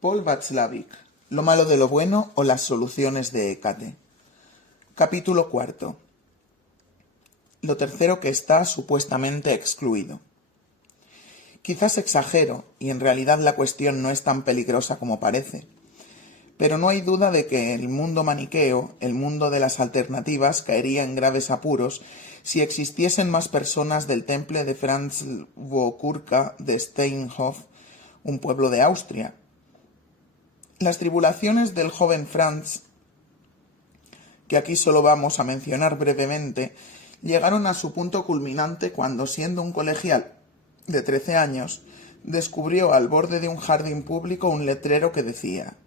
Paul Václavic, Lo malo de lo bueno o las soluciones de Hécate. Capítulo 4. Lo tercero que está supuestamente excluido. Quizás exagero, y en realidad la cuestión no es tan peligrosa como parece. Pero no hay duda de que el mundo maniqueo, el mundo de las alternativas, caería en graves apuros si existiesen más personas del temple de Franz Bokurka de Steinhof, un pueblo de Austria. Las tribulaciones del joven Franz, que aquí solo vamos a mencionar brevemente, llegaron a su punto culminante cuando, siendo un colegial de 13 años, descubrió al borde de un jardín público un letrero que decía: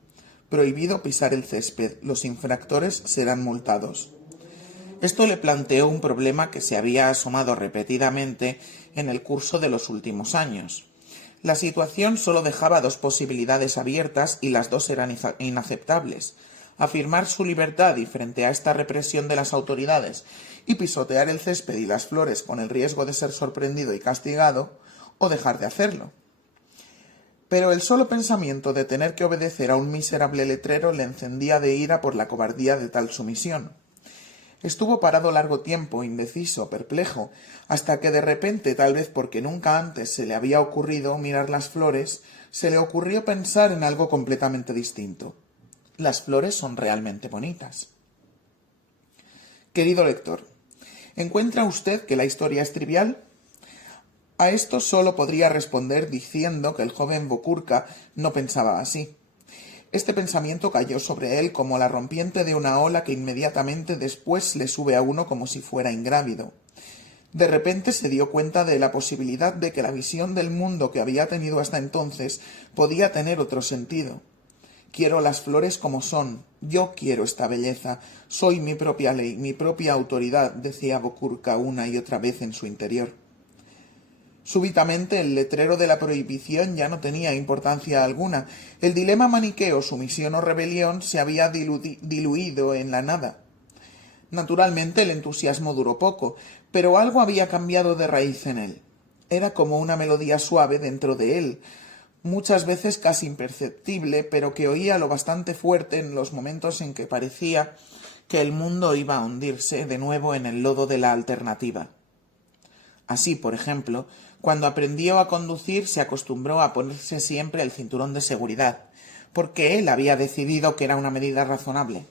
«Prohibido pisar el césped, los infractores serán multados». Esto le planteó un problema que se había asomado repetidamente en el curso de los últimos años. La situación solo dejaba dos posibilidades abiertas y las dos eran inaceptables: afirmar su libertad y frente a esta represión de las autoridades y pisotear el césped y las flores con el riesgo de ser sorprendido y castigado, o dejar de hacerlo. Pero el solo pensamiento de tener que obedecer a un miserable letrero le encendía de ira por la cobardía de tal sumisión. Estuvo parado largo tiempo, indeciso, perplejo, hasta que de repente, tal vez porque nunca antes se le había ocurrido mirar las flores, se le ocurrió pensar en algo completamente distinto. Las flores son realmente bonitas. Querido lector, ¿encuentra usted que la historia es trivial? A esto solo podría responder diciendo que el joven Bokurka no pensaba así. Este pensamiento cayó sobre él como la rompiente de una ola que inmediatamente después le sube a uno como si fuera ingrávido. De repente se dio cuenta de la posibilidad de que la visión del mundo que había tenido hasta entonces podía tener otro sentido. Quiero las flores como son, yo quiero esta belleza, soy mi propia ley, mi propia autoridad, decía Bokurka una y otra vez en su interior. Súbitamente el letrero de la prohibición ya no tenía importancia alguna. El dilema maniqueo, sumisión o rebelión, se había diluido en la nada. Naturalmente el entusiasmo duró poco, pero algo había cambiado de raíz en él. Era como una melodía suave dentro de él, muchas veces casi imperceptible, pero que oía lo bastante fuerte en los momentos en que parecía que el mundo iba a hundirse de nuevo en el lodo de la alternativa. Así, por ejemplo, cuando aprendió a conducir se acostumbró a ponerse siempre el cinturón de seguridad, porque él había decidido que era una medida razonable.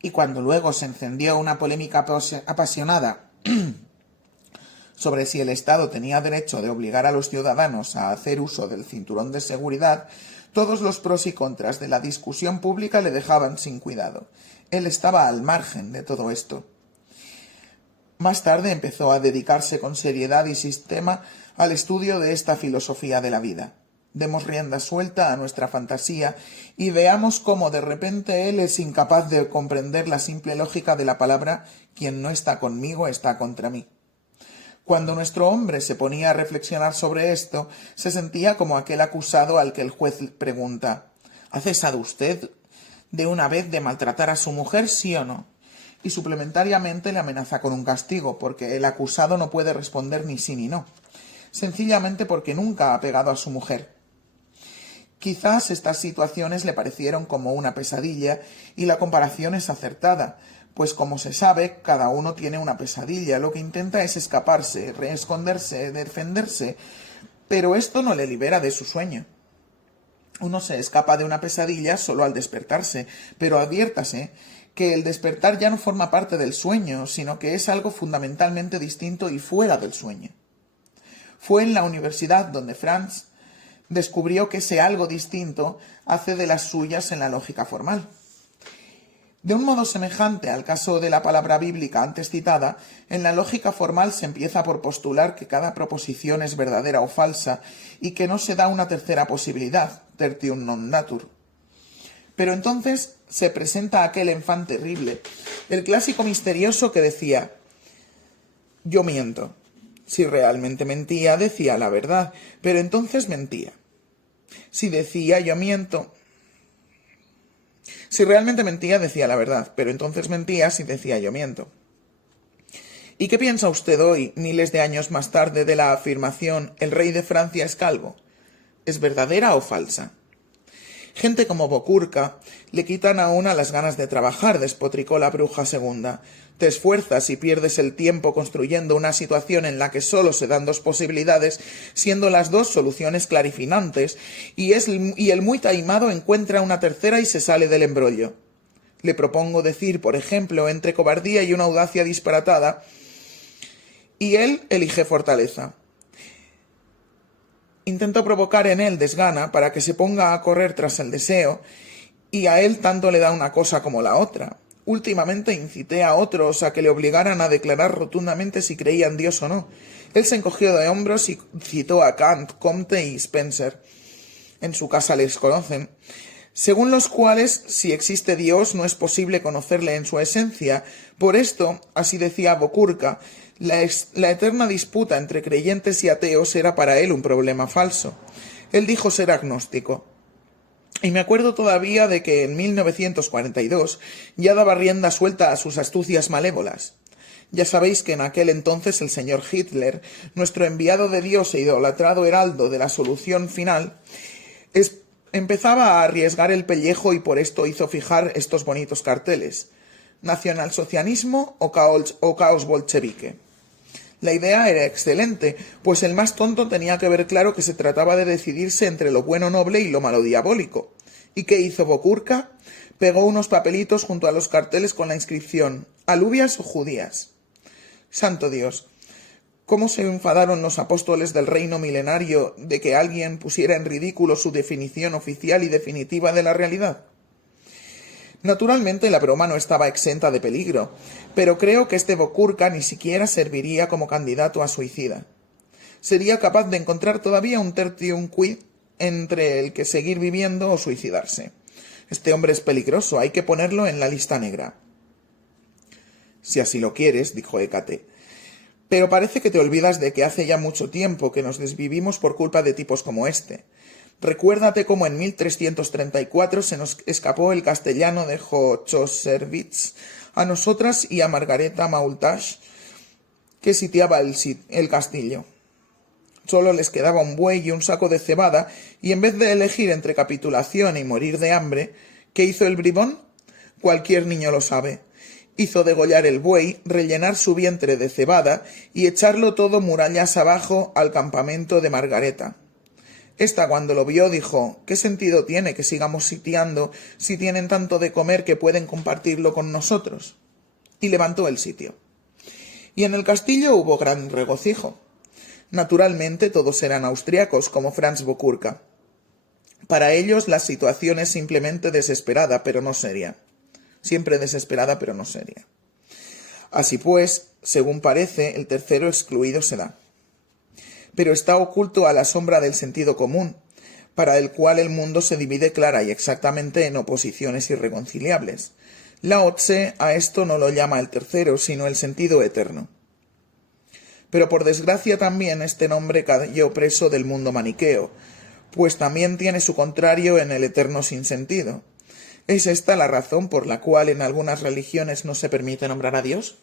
Y cuando luego se encendió una polémica apasionada sobre si el Estado tenía derecho de obligar a los ciudadanos a hacer uso del cinturón de seguridad, todos los pros y contras de la discusión pública le dejaban sin cuidado. Él estaba al margen de todo esto. Más tarde empezó a dedicarse con seriedad y sistema al estudio de esta filosofía de la vida. Demos rienda suelta a nuestra fantasía y veamos cómo de repente él es incapaz de comprender la simple lógica de la palabra «quien no está conmigo está contra mí». Cuando nuestro hombre se ponía a reflexionar sobre esto, se sentía como aquel acusado al que el juez pregunta: «¿Ha cesado usted de una vez de maltratar a su mujer, sí o no?». Y suplementariamente le amenaza con un castigo, porque el acusado no puede responder ni sí ni no, sencillamente porque nunca ha pegado a su mujer. Quizás estas situaciones le parecieron como una pesadilla, y la comparación es acertada, pues como se sabe, cada uno tiene una pesadilla, lo que intenta es escaparse, esconderse, defenderse, pero esto no le libera de su sueño. Uno se escapa de una pesadilla solo al despertarse, pero adviértase que el despertar ya no forma parte del sueño, sino que es algo fundamentalmente distinto y fuera del sueño. Fue en la universidad donde Franz descubrió que ese algo distinto hace de las suyas en la lógica formal. De un modo semejante al caso de la palabra bíblica antes citada, en la lógica formal se empieza por postular que cada proposición es verdadera o falsa y que no se da una tercera posibilidad, tertium non datur. Pero entonces se presenta aquel enfant terrible, el clásico misterioso que decía: «Yo miento». Si realmente mentía, decía la verdad, pero entonces mentía. Si decía «yo miento», si realmente mentía, decía la verdad, pero entonces mentía si decía «yo miento». ¿Y qué piensa usted hoy, miles de años más tarde, de la afirmación «el rey de Francia es calvo»? ¿Es verdadera o falsa? Gente como Bocurca le quitan a una las ganas de trabajar, despotricó la bruja segunda. Te esfuerzas y pierdes el tiempo construyendo una situación en la que solo se dan dos posibilidades, siendo las dos soluciones clarifinantes, y el muy taimado encuentra una tercera y se sale del embrollo. Le propongo decir, por ejemplo, entre cobardía y una audacia disparatada, y él elige fortaleza. Intento provocar en él desgana para que se ponga a correr tras el deseo, y a él tanto le da una cosa como la otra. Últimamente incité a otros a que le obligaran a declarar rotundamente si creía en Dios o no. Él se encogió de hombros y citó a Kant, Comte y Spencer. En su casa les conocen. Según los cuales, si existe Dios, no es posible conocerle en su esencia. Por esto, así decía Bocurca, la eterna disputa entre creyentes y ateos era para él un problema falso. Él dijo ser agnóstico. Y me acuerdo todavía de que en 1942 ya daba rienda suelta a sus astucias malévolas. Ya sabéis que en aquel entonces el señor Hitler, nuestro enviado de Dios e idolatrado heraldo de la solución final, empezaba a arriesgar el pellejo y por esto hizo fijar estos bonitos carteles: nacionalsocialismo o caos bolchevique. La idea era excelente, pues el más tonto tenía que ver claro que se trataba de decidirse entre lo bueno noble y lo malo diabólico. ¿Y qué hizo Bocurca? Pegó unos papelitos junto a los carteles con la inscripción: ¿alubias o judías? Santo Dios, ¿cómo se enfadaron los apóstoles del reino milenario de que alguien pusiera en ridículo su definición oficial y definitiva de la realidad? Naturalmente la broma no estaba exenta de peligro, pero creo que este Bocurca ni siquiera serviría como candidato a suicida. Sería capaz de encontrar todavía un tertium quid entre el que seguir viviendo o suicidarse. Este hombre es peligroso, hay que ponerlo en la lista negra. Si así lo quieres, dijo Hécate. Pero parece que te olvidas de que hace ya mucho tiempo que nos desvivimos por culpa de tipos como este. Recuérdate cómo en 1334 se nos escapó el castellano de Choserwitz a nosotras y a Margareta Maultasch, que sitiaba el castillo. Solo les quedaba un buey y un saco de cebada, y en vez de elegir entre capitulación y morir de hambre, ¿qué hizo el bribón? Cualquier niño lo sabe. Hizo degollar el buey, rellenar su vientre de cebada y echarlo todo murallas abajo al campamento de Margareta. Esta, cuando lo vio, dijo: ¿qué sentido tiene que sigamos sitiando si tienen tanto de comer que pueden compartirlo con nosotros? Y levantó el sitio. Y en el castillo hubo gran regocijo. Naturalmente todos eran austriacos, como Franz Bocurca. Para ellos la situación es simplemente desesperada, pero no seria. Siempre desesperada, pero no seria. Así pues, según parece, el tercero excluido se da. Pero está oculto a la sombra del sentido común, para el cual el mundo se divide clara y exactamente en oposiciones irreconciliables. Lao Tse a esto no lo llama el tercero, sino el sentido eterno. Pero por desgracia también este nombre cayó preso del mundo maniqueo, pues también tiene su contrario en el eterno sinsentido. ¿Es esta la razón por la cual en algunas religiones no se permite nombrar a Dios?